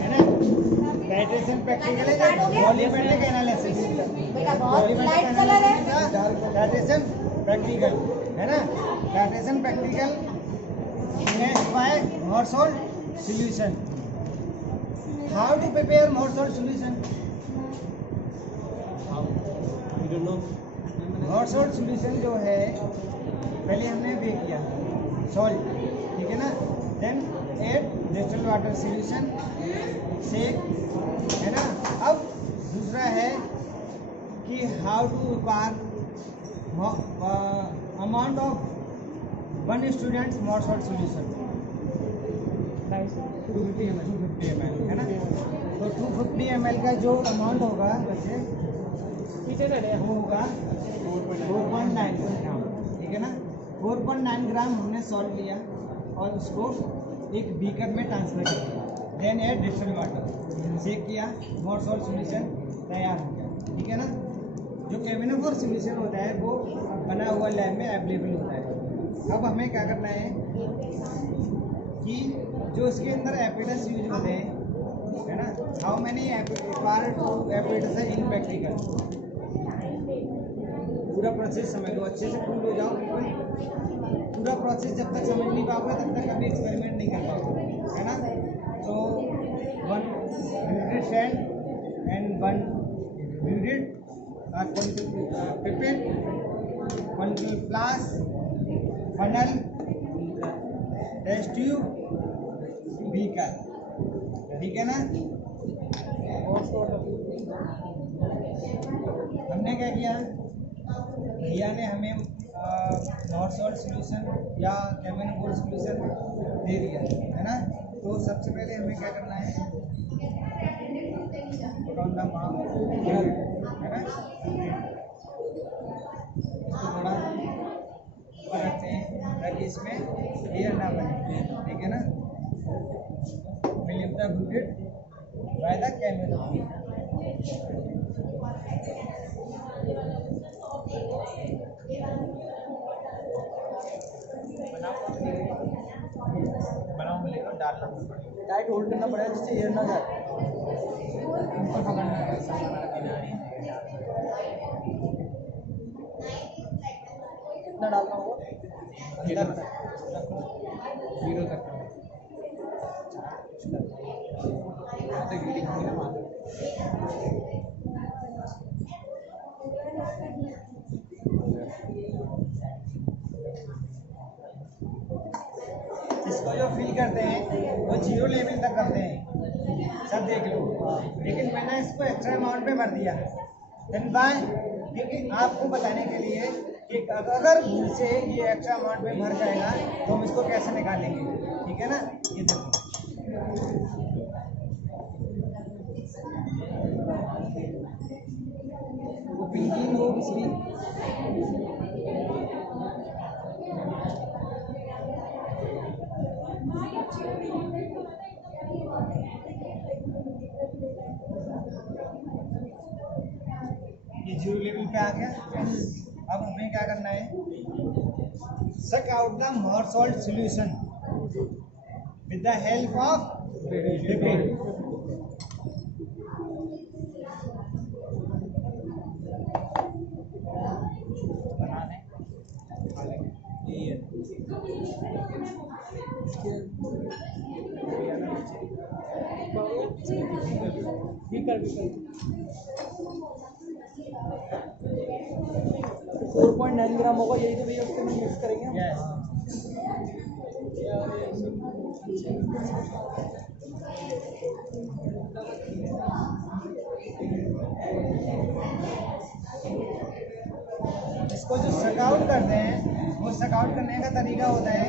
है ना। Titration practical है, वॉल्यूमेट्रिक एनालिसिस, टाइट्रेशन प्रैक्टिकल है ना। Titration practical next by Mohr's salt solution. How to prepare Mohr's salt solution? Mohr's salt solution जो है पहले हमने बेक किया सॉल्ट, ठीक है ना। Then add distilled water solution सेक, है ना। अब दूसरा है कि how to prepare amount of 1 students Mohr's salt solution 250 ml, है ना। तो 250 ml का जो अमाउंट होगा बच्चे वो होगा 4.9 ग्राम, ठीक है ना। 4.9 ग्राम हमने सॉल्ट लिया और उसको एक बीकर में ट्रांसफर किया। देन एड डिस्टिल्ड वाटर सेक किया, मोरसोल्ट सॉल्यूशन तैयार हो गया, ठीक है ना। जो केमिनोफोर सॉल्यूशन होता है वो बना हुआ लैब में अवेलेबल होता है। अब हमें क्या करना है कि जो उसके अंदर एपिडस यूज होते हैं, है ना। हाउ मैनी पार्ट ऑफ एपिडस है इन प्रैक्टिकल। पूरा प्रोसेस समझ लो, अच्छे से फुल हो जाओ बिल्कुल। पूरा प्रोसेस जब तक समझ नहीं पाओगे तब तक कभी एक्सपेरिमेंट नहीं कर पाओगे, है ना। तो 1 burette stand and 1 burette pipette, 1 flask, funnel, test tube, beaker, ठीक है ना। हमने क्या किया, भैया ने हमें मोरसोल्ट सॉल्यूशन या केमिनोफोर सॉल्यूशन दे दिया, है ना। तो सबसे पहले हमें क्या करना है, पुट ऑन द माउथ, है ना। इसको थोड़ा ऊपर रखते हैं ताकि इसमें एयर ना बने, ठीक है ना। Fill the burette by the K M N O four. बनाओ मिलेगा, डालना टाइट होल्ड करना पड़ेगा जिससे एयर ना जाए, ऊपर पकड़ना है ऐसा। कितना डालना होगा? अंदर तक 0 तक इसको जो फील करते हैं वो 0 लेवल तक करते हैं, सब देख लो। लेकिन मैंने इसको एक्स्ट्रा अमाउंट पे भर दिया, देन बाय, क्योंकि आपको बताने के लिए कि अगर भूल से ये एक्स्ट्रा अमाउंट पे भर जाएगा तो हम इसको कैसे निकालेंगे, ठीक है ना। ये देखो वो पिंकिंग हो इसकी, ये 0 लेवल पे आ गया। अब हमें क्या करना है, suck out the Mohr's salt solution with the help of pipette. Beaker 4.9 gram होगा, यही तो भैया उसके अंदर मिक्स करेंगे हम। इसको जो सकाउट करते हैं वो सकाउट करने का तरीका होता है,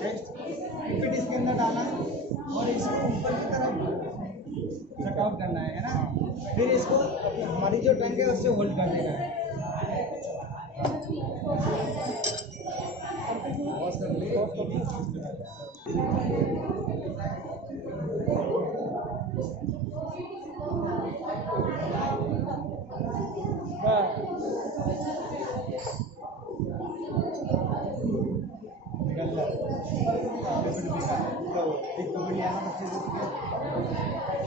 पिपेट इसके अंदर डाला और इसको ऊपर की तरफ सकाउट करना है ना। फिर इसको हमारी जो टंग है उससे होल्ड कर देना है। एक तो बढ़िया है बच्चे को।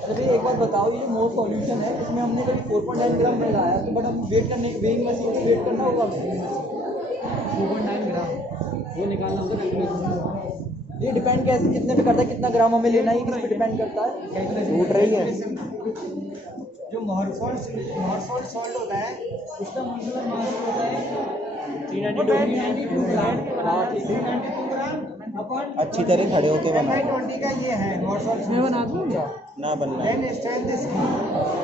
अरे एक बात बताओ, ये जो मोर सॉल्यूशन है इसमें हमने कभी 4.9 ग्राम लगाया तो बट हम वेट करने वेइंग मशीन से वेट करना होगा 4.9 ग्राम वो निकालना होगा कैलकुलेशन। ये डिपेंड कैसे कितने पे करता है, कितना ग्राम हमें लेना है, किस पे डिपेंड करता है। कैलकुलेशन उठ रही है जो मॉर्फोल सॉल्ट होता है उसका मतलब मास होता है 392 ग्राम। हाँ ठीक है, 392 ग्राम अपॉन अच्छी तरह खड़े होके बनाओ। MI20 का ये है मॉर्फोल मैं बना दूँ क्या? ना बनना। देन स्ट्रेंथ इसकी,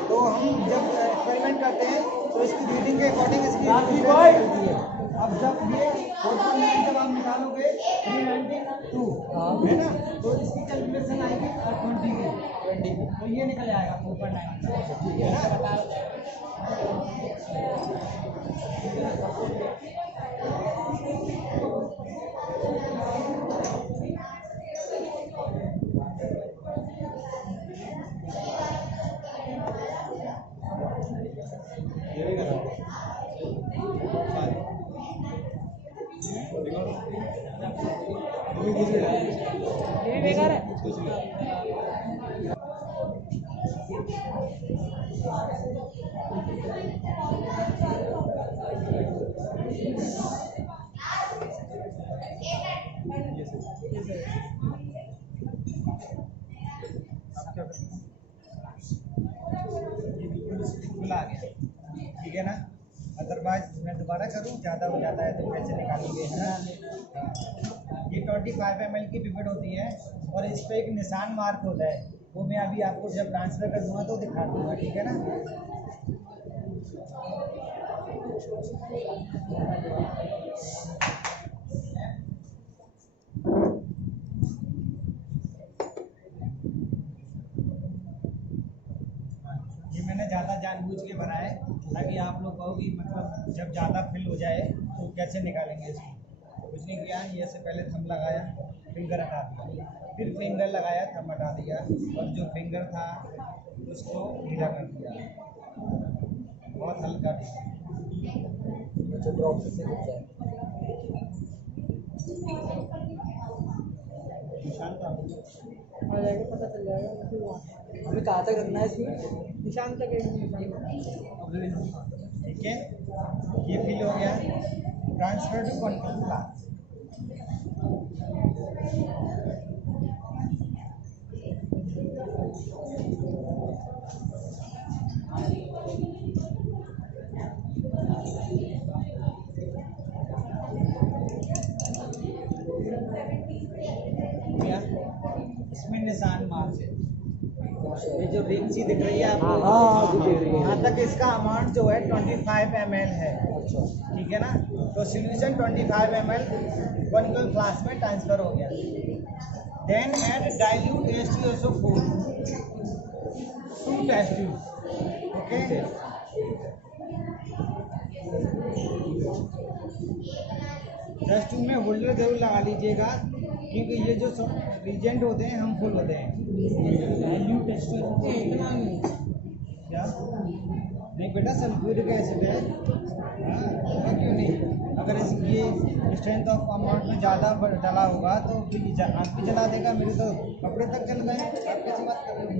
तो हम जब एक्सपेरिमेंट करते हैं तो इसकी रीडिंग के अकॉर्डिंग इसकी strength होती है। अब जब ये 4.9 जब आप निकालोगे 392 है ना, तो इसकी कैलकुलेशन आएगी 20 की, तो ये निकल जाएगा 4.9 है ना। ये भी बेकार है। बिल्कुल आ गया, ठीक है ना। अदरवाइज मैं दोबारा करूँ, ज़्यादा हो जाता है तो कैसे निकालेंगे, है ना। ये 25 ml की पिपेट होती है और इस पर एक निशान मार्क होता है, वो मैं अभी आपको जब ट्रांसफ़र कर दूँगा तो दिखा दूँगा, ठीक है ना। ये मैंने ज़्यादा जानबूझ के भरा है ताकि आप लोग कहो कि मतलब जब ज़्यादा फिल हो जाए तो कैसे निकालेंगे इसको। कुछ नहीं किया, ये से पहले थंब लगाया, फिंगर हटा दिया, फिर फिंगर लगाया, थंब हटा दिया, और जो फिंगर था उसको ढीला कर दिया, बहुत हल्का ढीला। अच्छा ड्रॉप से होता है। निशान का आ जाएगा, पता चल जाएगा। हमें कहाँ तक रखना है इसमें? निशान तक एक ठीक है, ये फिल हो गया। Transfer to control class. इसमें निशान मार्क है, ये जो रिंग सी दिख रही है आपको, यहाँ तक इसका अमाउंट जो है 25 ml है, ठीक है ना। तो सोल्यूशन 25 ml कॉनिकल फ्लास्क में ट्रांसफर हो गया। Then add dilute H2SO4 2 test tube, okay. Test tube में होल्डर जरूर लगा लीजिएगा क्योंकि ये जो रिजेंट होते हैं हम फुल होते हैं। क्या नहीं बेटा, सल्फ्यूरिक एसिड है, हाँ क्यों नहीं। अगर ये स्ट्रेंथ ऑफ अमाउंट में ज़्यादा डाला होगा तो फिर आग भी जला देगा, मेरे तो कपड़े तक जल गए। आप कैसी बात कर रहे हो।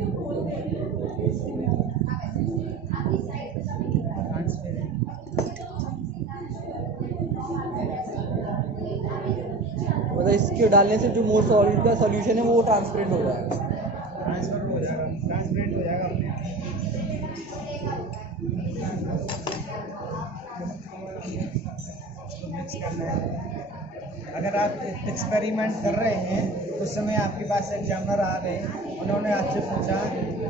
मतलब इसके डालने से जो मोर सॉलिड का सॉल्यूशन है वो ट्रांसपेरेंट हो जाएगा। ट्रांसफर हो जाएगा, ट्रांसपेरेंट हो जाएगा अपने आप। इसको मिक्स करना है। अगर आप एक्सपेरिमेंट कर रहे हैं उस समय आपके पास एग्जामिनर आ गए, उन्होंने आपसे पूछा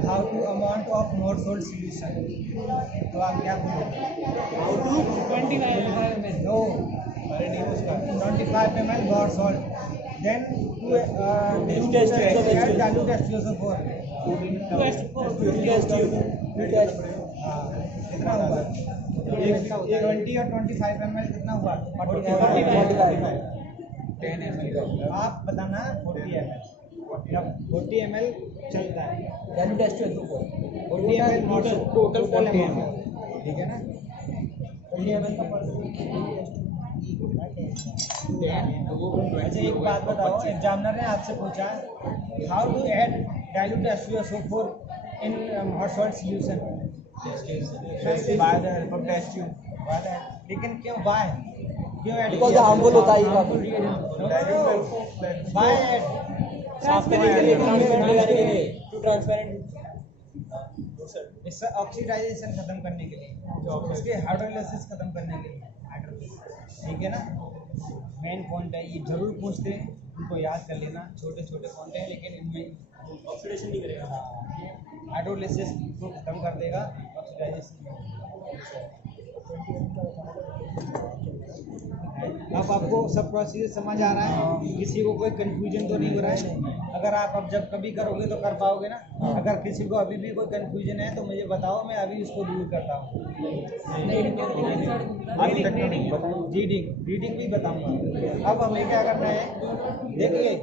how to amount of more salt solution, तो आप क्या बोलोगे? हाउ टू 25 ml नो, अरे नहीं उसका 25 ml मोर सॉल्ट, देन डाइल्यूट H2SO4 कितना हुआ? 20 और 25 ml कितना हुआ? 45 10 ml का आप बताना। 40 ml, जब 40 ml चलता है, यानी टेस्ट 40 ml टोटल अमाउंट, ठीक है ना। 40 ml का अच्छा एक बात बताओ, एग्जामिनर ने आपसे पूछा how to add dilute H2SO4 in hot salt solution by the help of test tube. लेकिन क्यों बाय क्यों ऐड Because harmful होता है ये बाय ऐड साफ करने के लिए, ट्रांसपेरेंट लगाने के लिए, टू ट्रांसपेरेंट। इसका ऑक्सीडाइजेशन खत्म करने के लिए, इसके हाइड्रोलाइसिस खत्म करने के लिए हाइड्रोलाइसिस, ठीक है ना। मेन पॉइंट है ये, जरूर पूछते हैं, उनको याद कर लेना। छोटे छोटे पॉइंट हैं लेकिन इनमें ऑक्सीडेशन नहीं करेगा, हाइड्रोलाइसिस को खत्म कर देगा, ऑक्सीडाइजेशन। अब आपको सब प्रोसीजर समझ आ रहा है, किसी को कोई कंफ्यूजन तो नहीं हो रहा है। अगर आप अब जब कभी करोगे तो कर पाओगे ना। अगर किसी को अभी भी कोई कंफ्यूजन है तो मुझे बताओ, मैं अभी उसको दूर करता हूँ। रीडिंग भी बताऊंगा। अब हमें क्या करना है, देखिए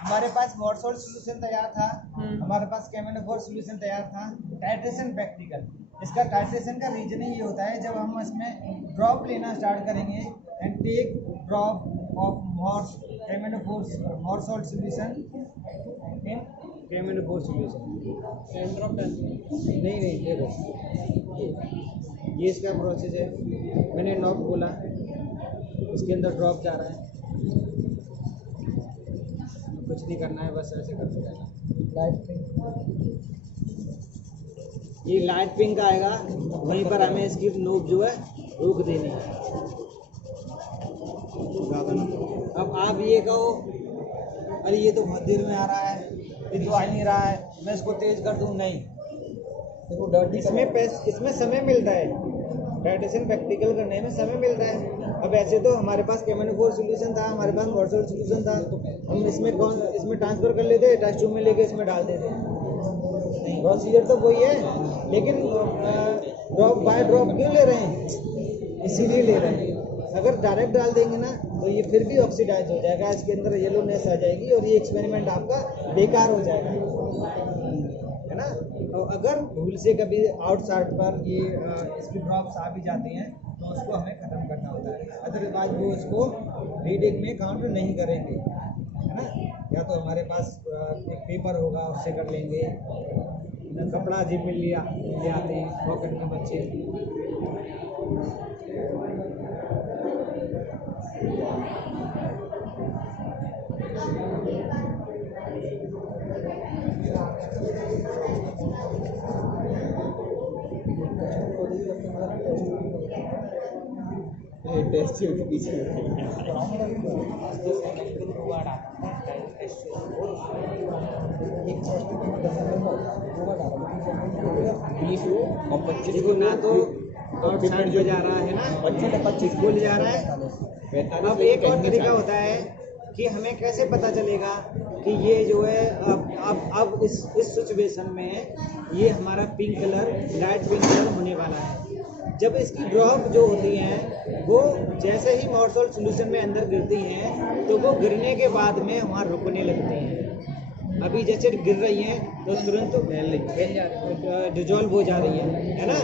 हमारे पास मॉर्सोल सोल्यूशन तैयार था, हमारे पास केमेनोफोर सोल्यूशन तैयार था। टाइट्रेशन प्रैक्टिकल, इसका टाइट्रेशन का रीजनिंग ये होता है, जब हम इसमें ड्रॉप लेना स्टार्ट करेंगे and take drop of Mohr's salt solution in K M N O four solution. नहीं देखो, ये इसका प्रोसेस है। मैंने नॉब बोला, इसके अंदर ड्रॉप जा रहा है, कुछ नहीं करना है, बस ऐसे करते रहना। ये लाइट पिंक आएगा, वहीं पर हमें इसकी नोब जो है रोक देनी है। अब आप ये कहो अरे ये तो बहुत देर में आ रहा है, ये तो आ नहीं रहा है, मैं इसको तेज कर दूं। नहीं, देखो डर्टी इसमें समय मिलता है, टाइट्रेशन प्रैक्टिकल करने में समय मिलता है। अब ऐसे तो हमारे पास केमेनोफोर सोल्यूशन था, हमारे पास मॉर्सोल सोल्यूशन था, हम इसमें ट्रांसफर कर लेते, टेस्ट ट्यूब में लेके इसमें डाल देते। नहीं, प्रोसीजर तो वही है, लेकिन ड्रॉप बाय ड्रॉप क्यों ले रहे हैं, इसीलिए ले रहे हैं। अगर डायरेक्ट डाल देंगे ना तो ये फिर भी ऑक्सीडाइज हो जाएगा, इसके अंदर येलोनेस आ जाएगी और ये एक्सपेरिमेंट आपका बेकार हो जाएगा, है ना। तो अगर भूल से कभी आउटसाइड पर ये इसकी ड्रॉप्स आ भी जाती हैं तो उसको हमें ख़त्म करना होता है, अदरवाइज वो इसको रीडिंग में काउंट नहीं करेंगे, है ना। या तो हमारे पास एक पेपर होगा, उससे कर लेंगे, कपड़ा जिम में ले आते हैं पॉकेट में बच्चे। टेस्ट ट्यूब के पीछे देखो ना, तो आउटसाइड में जा रहा है ना, 25 खुल जा रहा है। अब एक और तरीका होता है कि हमें कैसे पता चलेगा कि ये जो है अब इस सिचुएशन में ये हमारा pink colour, light pink colour होने वाला है। जब इसकी ड्रॉप जो होती हैं वो जैसे ही मॉर्सोल सोल्यूशन में अंदर गिरती हैं तो वो गिरने के बाद में वहाँ रुकने लगती हैं। अभी जैसे गिर रही हैं तो तुरंत डिजोल्व हो जा रही है ना,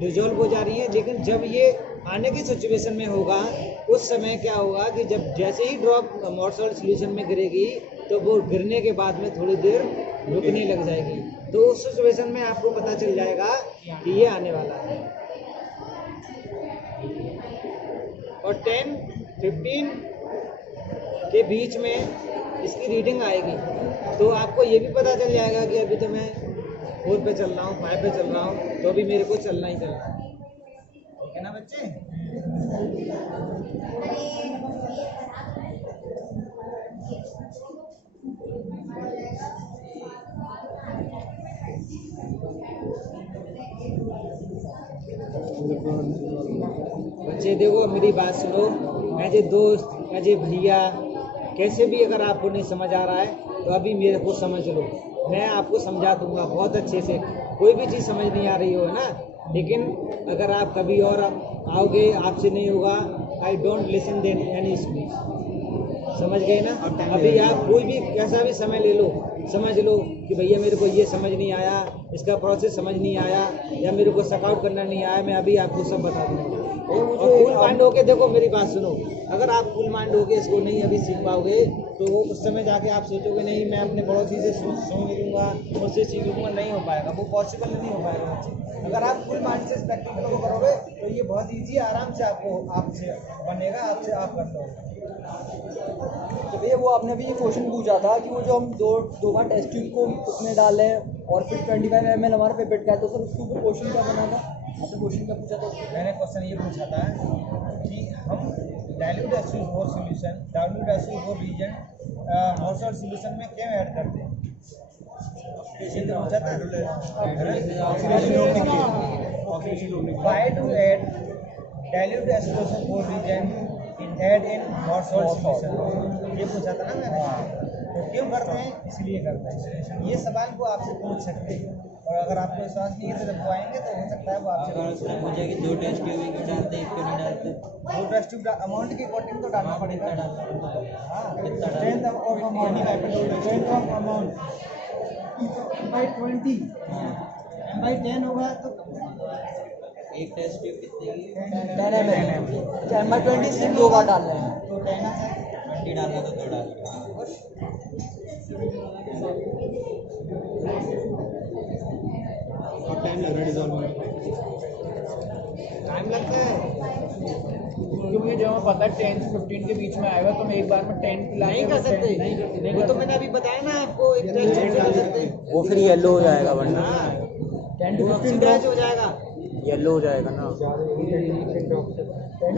डिजोल्व हो जा रही है। लेकिन जब ये आने की सिचुएशन में होगा उस समय क्या होगा कि जब जैसे ही ड्रॉप मॉर्सोल सोल्यूशन में गिरेगी तो वो गिरने के बाद में थोड़ी देर रुकने लग जाएगी। तो उस सिचुएशन में आपको पता चल जाएगा कि ये आने वाला है। और 10-15 के बीच में इसकी रीडिंग आएगी तो आपको ये भी पता चल जाएगा कि अभी तो मैं 4 पे चल रहा हूँ, 5 पे चल रहा हूँ, तो अभी मेरे को चलना ही चलना है। ठीक है ना बच्चे। बच्चे देखो मेरी बात सुनो, एज ए दोस्त, एज ए भैया, कैसे भी अगर आपको नहीं समझ आ रहा है तो अभी मेरे को समझ लो, मैं आपको समझा दूंगा बहुत अच्छे से। कोई भी चीज़ समझ नहीं आ रही हो, है ना। लेकिन अगर आप कभी और आओगे, आपसे नहीं होगा, I don't listen then any speech, समझ गए ना। अभी आप कोई भी कैसा भी समय ले लो, समझ लो कि भैया मेरे को ये समझ नहीं आया, इसका प्रोसेस समझ नहीं आया, या मेरे को सक आउट करना नहीं आया, मैं अभी आपको सब बता दूँगा। और फुल माइंड होके देखो, मेरी बात सुनो, अगर आप फुल माइंड होके इसको नहीं अभी सीख पाओगे तो वो उस समय जाके आप सोचोगे नहीं मैं अपने पड़ोसी से सुन लूँगा, उससे सीख लूँगा, नहीं हो पाएगा, वो पॉसिबल नहीं हो पाएगा बच्चे। अगर आप फुल माइंड से प्रैक्टिकल को करोगे तो ये बहुत ईजी, आराम से आपको आपसे बनेगा, आपसे आप कर लोगे। तो भैया वो आपने अभी ये क्वेश्चन पूछा था कि वो जो हम दो बार टेस्ट ट्यूब को उसमें डालें और फिर 25 ml हमारा पेपेट का है, तो सर उसके ऊपर क्वेश्चन क्या बना था? आपने क्वेश्चन क्या पूछा था? मैंने क्वेश्चन ये पूछा था कि हम dilute SU4 solution, dilute SU4 reason Mohr's salt solution में क्यों ऐड करते हैं, ये तो पूछा था। Why to add dilute SO4 region in add in household solution, ये पूछा था ना मैंने। तो क्यों करते हैं, इसलिए करते हैं। ये सवाल को आपसे पूछ सकते हैं और अगर आपको विश्वास नहीं है तो जब वो आएंगे तो हो सकता है वो आपसे पूछे कि 2 टेस्ट ट्यूब क्यों डालते हैं, क्यों नहीं डालते? 2 टेस्ट ट्यूब अमाउंट के अकॉर्डिंग तो डालना पड़ेगा। हाँ, strength of amount M/20 M/10 होगा तो एक टेस्ट ट्यूब कितने की? 10 ml। अच्छा, M/20 सिर्फ 2 बार डाल रहे हैं, तो 10 आता है। 20 डालना तो 2 डाल। और टाइम लग रहा है डिजॉल्व होने में। टाइम लगता है क्योंकि मुझे जो पता है 10 से 15 के बीच में आएगा तो मैं एक बार में 10 नहीं कर सकते, वो तो मैंने अभी बताया ना आपको, एक टेस्ट नहीं कर सकते। वो फिर येलो हो जाएगा वरना। हाँ, 10 to 15 स्क्रैच हो जाएगा। येलो हो जाएगा ना।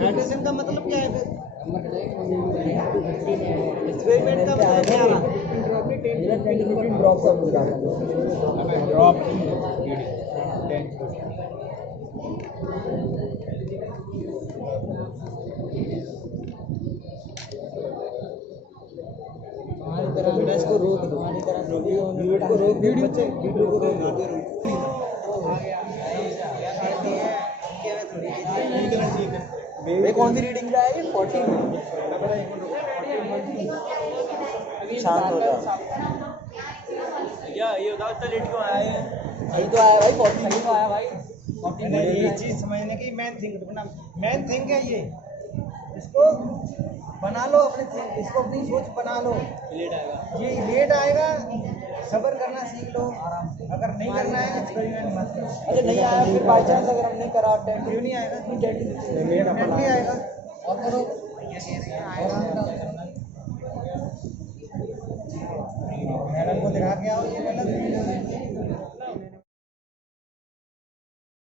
हाइड्रेशन का मतलब क्या है फिर? एक्सपेरिमेंट का मतलब क्या रहा? 10 to 15 ड्रॉप्स ऑफ डालना। ड्रॉप बेटा इसको रोक दो, वीडियो को रोक दो बच्चे, वीडियो को रोक दो। ये कौन सी रीडिंग का है ये? 40 शांत हो जाओ। ये बताओ इतना लेट क्यों आया है? सही तो आया भाई, 40 सही तो आया भाई। मैंने ये चीज समझने की मेन थिंग है ये, इसको बना लो अपने इसको अपनी सोच बना लो। लेट आएगा। ये लेट आएगा, सब्र करना सीख लो आराम से। अगर नहीं करना है एक्सपेरिमेंट मत करो। अरे नहीं आया फिर बाई चांस अगर हम नहीं करा क्यों नहीं आएगा? टेंट नहीं आएगा और करो मैडम को दिखा के आओ ये गलत